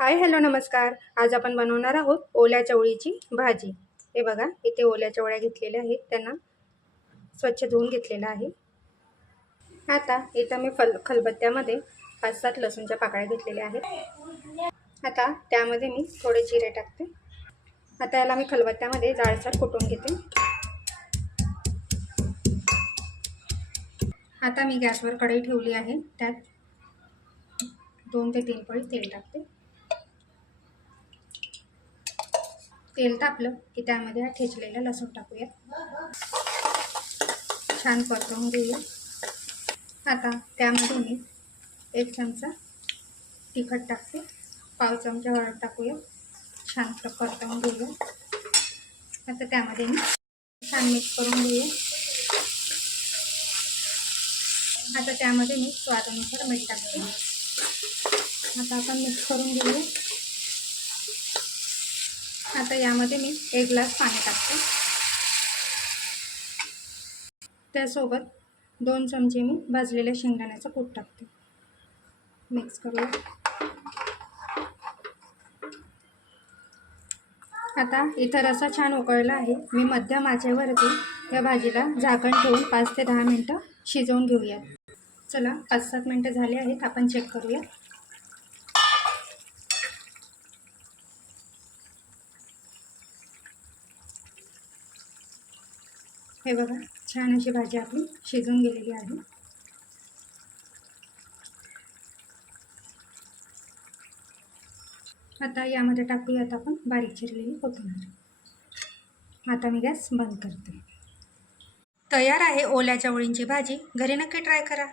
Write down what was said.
Hi hello नमस्कार. आज आपण बनवणार आहोत ओल्या चवळीची भाजी. हे बघा, इथे ओल्या चवळ्या घेतलेल्या आहेत, त्यांना स्वच्छ धुवून घेतलेलं आहे. आता इथं मी खलबत्त्यामध्ये 5-7 लसूणच्या पाकळ्या घेतलेल्या आहेत. आता त्यामध्ये मी थोडे जिरे टाकते. आता याला मी खलबत्त्यामध्ये जाडसर कुटून घेते. आता मी गॅसवर कढई ठेवली आहे, त्यात 2 ते 3 पळी तेल टाकते. तेल तापलं की त्यामध्ये हा ठेचलेला लसूण टाकूया. छान परतवून घेऊया. आता त्यामध्ये मी 1 चमचा तिखट टाकते, पाव चमचा हळद टाकूया. छान परतवून घेऊया. आता त्यामध्ये मी छान मिक्स करून घेऊया. आता त्यामध्ये मी स्वादानुसार मीठ टाकते. आता आपण मिक्स करून घेऊया. आता यामध्ये मी 1 ग्लास पाणी टाकते. त्यासोबत 2 चमचे मी भाजलेल्या शेंगदाण्याचं कूट टाकते. मिक्स करूया. आता इथं रस्सा छान उकळला आहे. मी मध्यम आचेवरती या भाजीला झाकण ठेवून 5 ते 10 मिनटं शिजवून घेऊया. चला, 5-7 मिनटं झाले आहेत, आपण चेक करूया. हे बघा, छान अशी भाजी आपली शिजून गेलेली आहे. आता यामध्ये टाकूयात आपण बारीक चिरलेली कोथिंबीर. आता मी गॅस बंद करते. तयार आहे ओल्या चवळींची भाजी. घरी नक्की ट्राय करा.